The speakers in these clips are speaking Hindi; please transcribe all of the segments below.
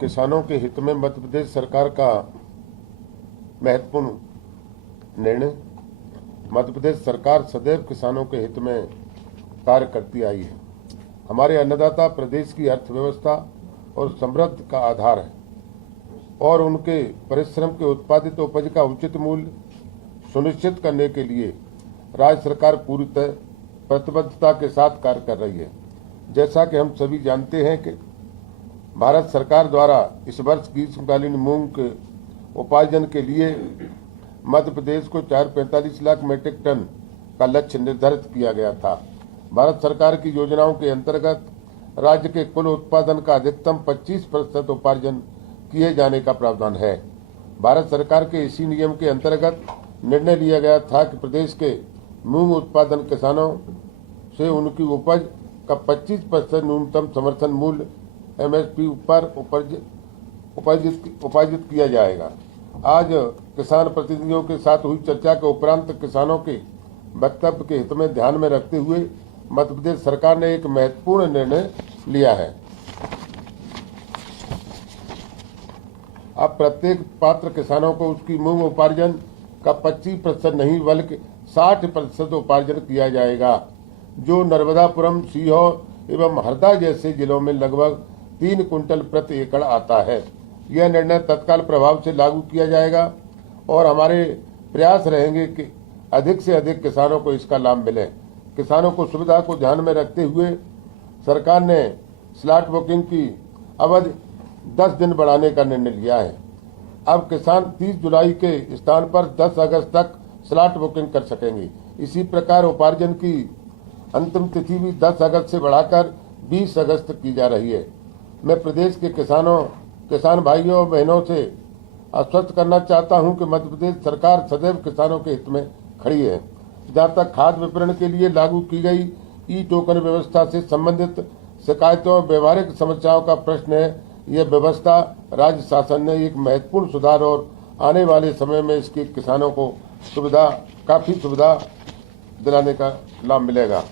किसानों के हित में मध्य प्रदेश सरकार का महत्वपूर्ण निर्णय। मध्य प्रदेश सरकार सदैव किसानों के हित में कार्य करती आई है। हमारे अन्नदाता प्रदेश की अर्थव्यवस्था और समृद्धि का आधार है और उनके परिश्रम के उत्पादित उपज का उचित मूल्य सुनिश्चित करने के लिए राज्य सरकार पूरी प्रतिबद्धता के साथ कार्य कर रही है। जैसा कि हम सभी जानते हैं कि भारत सरकार द्वारा इस वर्ष ग्रीष्मकालीन मूंग के उपार्जन के लिए मध्य प्रदेश को 445 लाख मीट्रिक टन का लक्ष्य निर्धारित किया गया था। भारत सरकार की योजनाओं के अंतर्गत राज्य के कुल उत्पादन का अधिकतम 25% उपार्जन किए जाने का प्रावधान है। भारत सरकार के इसी नियम के अंतर्गत निर्णय लिया गया था कि प्रदेश के मूंग उत्पादन किसानों से उनकी उपज का 25% न्यूनतम समर्थन मूल्य MSP पर उपार्जित किया जाएगा। आज किसान प्रतिनिधियों के साथ हुई चर्चा के उपरांत किसानों के वक्तव्य के हित में ध्यान में रखते हुए मध्य प्रदेश सरकार ने एक महत्वपूर्ण निर्णय लिया है। अब प्रत्येक पात्र किसानों को उसकी मूंग उपार्जन का 25% नहीं बल्कि 60% उपार्जन किया जाएगा, जो नर्मदापुरम, सीहोर एवं हरदा जैसे जिलों में लगभग 3 कुंटल प्रति एकड़ आता है। यह निर्णय तत्काल प्रभाव से लागू किया जाएगा और हमारे प्रयास रहेंगे कि अधिक से अधिक किसानों को इसका लाभ मिले। किसानों को सुविधा को ध्यान में रखते हुए सरकार ने स्लॉट बुकिंग की अवधि 10 दिन बढ़ाने का निर्णय लिया है। अब किसान 30 जुलाई के स्थान पर 10 अगस्त तक स्लॉट बुकिंग कर सकेंगे। इसी प्रकार उपार्जन की अंतिम तिथि भी 10 अगस्त से बढ़ाकर 20 अगस्त की जा रही है। मैं प्रदेश के किसान भाइयों और बहनों से आश्वस्त करना चाहता हूं कि मध्य प्रदेश सरकार सदैव किसानों के हित में खड़ी है। जहां तक खाद्य विपणन के लिए लागू की गई ई-टोकन व्यवस्था से संबंधित शिकायतों और व्यवहारिक समस्याओं का प्रश्न है, यह व्यवस्था राज्य शासन ने एक महत्वपूर्ण सुधार और आने वाले समय में इसके किसानों को काफी सुविधा दिलाने का लाभ मिलेगा।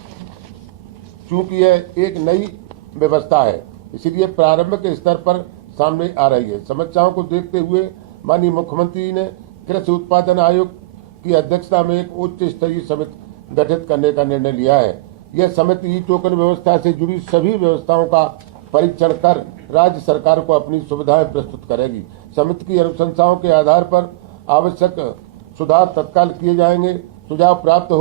चूंकि यह एक नई व्यवस्था है, इसलिए प्रारंभिक स्तर पर सामने आ रही है। समस्याओं को देखते हुए माननीय मुख्यमंत्री ने कृषि उत्पादन आयोग की अध्यक्षता में एक उच्च स्तरीय समिति गठित करने का निर्णय लिया है। यह समिति ई-टोकन व्यवस्था से जुड़ी सभी व्यवस्थाओं का परीक्षण कर राज्य सरकार को अपनी सुविधाएं प्रस्तुत करेगी। समिति की अनुशंसाओं के आधार पर आवश्यक सुधार तत्काल किए जाएंगे। सुझाव प्राप्त